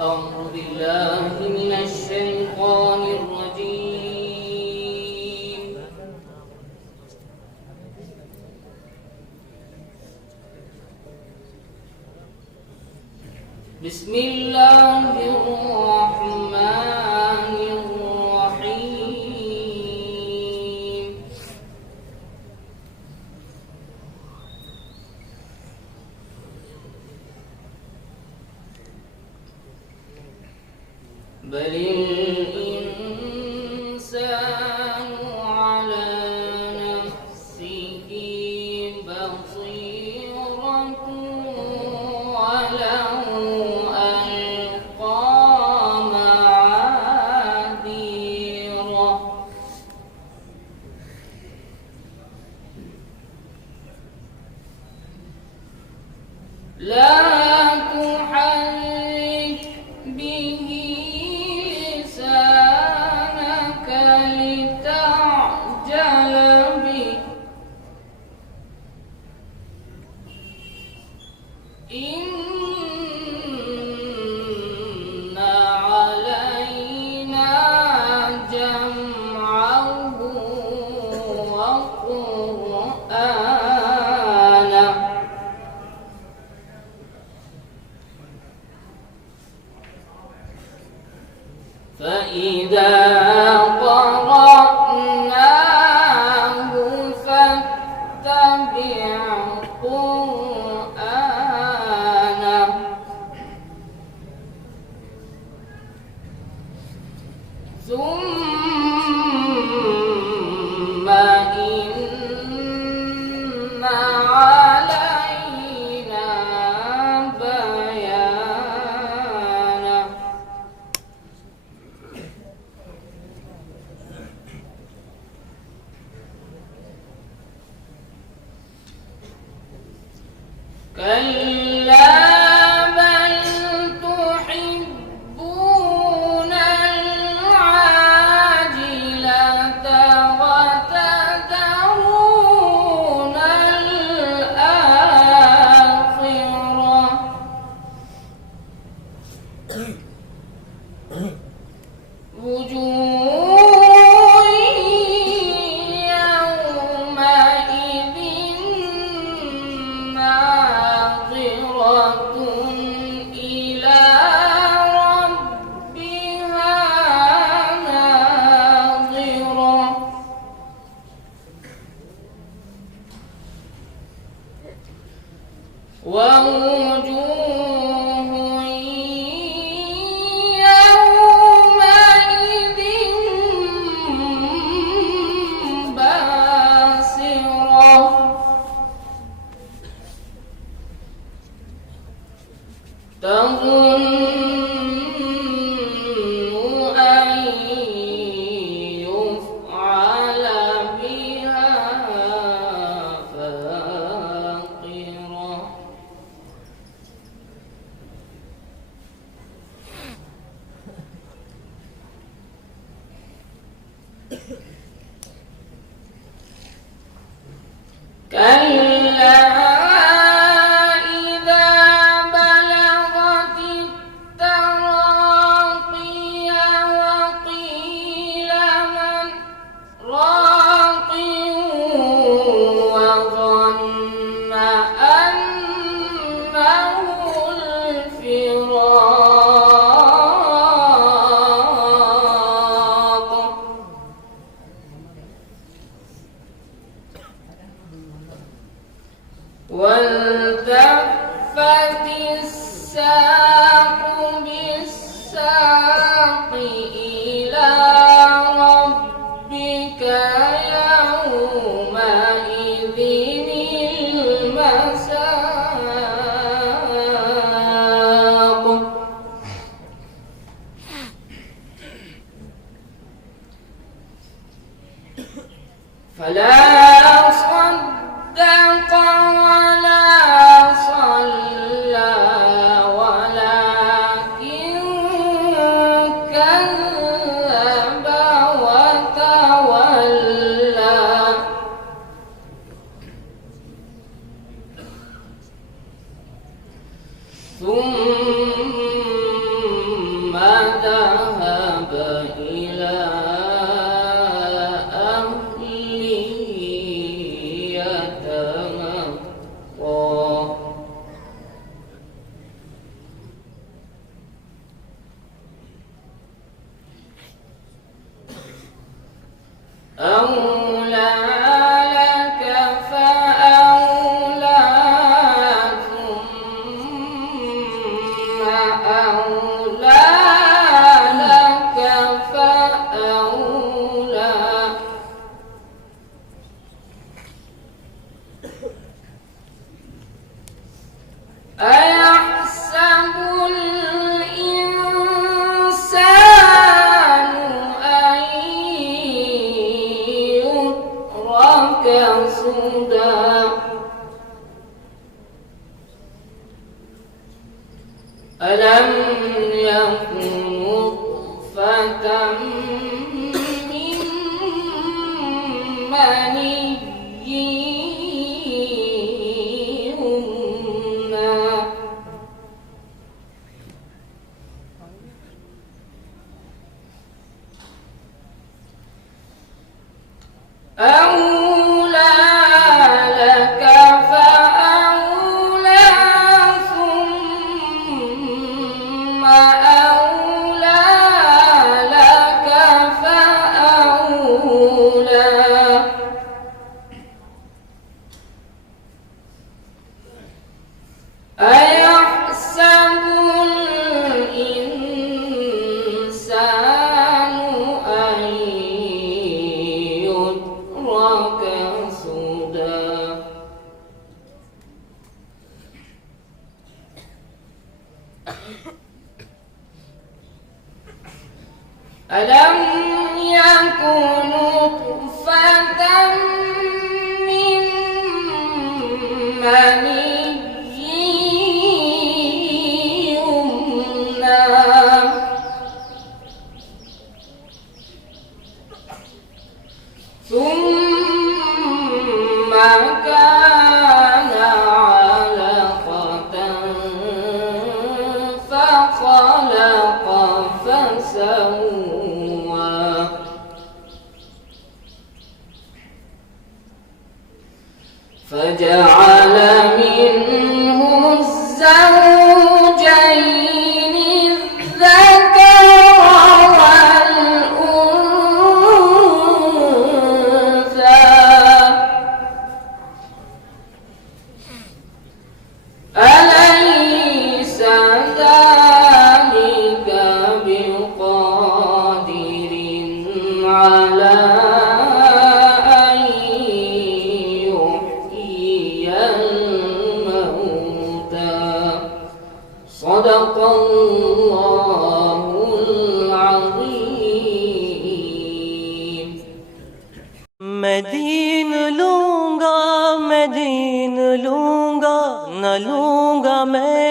أعوذ بالله من الشيطان الرجيم. بسم الله الرحمن الرحيم. بل الإنسان على نفسه بصيرة ولو ألقى معاذيره لا تحرك به لسانك لتعجل به إن علينا جمعه وقرآنه فإذا قرأناه فاتبع قرآنه ثم إن علينا بيانه كلا بل تحبون العاجلة وتذرون الآخرة وجوه يومئذ ناظرة إلى ربها ناظرة ووجوه يومئذ باسرة تظن أن يفعل بها فاقرة كلا إذا بلغت التراقي وقيل من راق وظن أنه الفراق والتفت الساق بالساق إلى ربك يومئذ المساق فلا صدق ولا صلى ولا ألم يكن نطفة من مني يمنى أولى لك فأولى ثم أولى لك فأولى أيحسب الإنسان أن يترك سدى ألم يكن نطفة من مني يمنى ثم كان علقة فخلق فسوى فجعل منه الزوجين الذكر والأنثى أليس ذلك بقادر على أن يحيي الموتى صدق الله العظيم मैं दीन लूंगा, मैं दीन लूंगा, न लूंगा मैं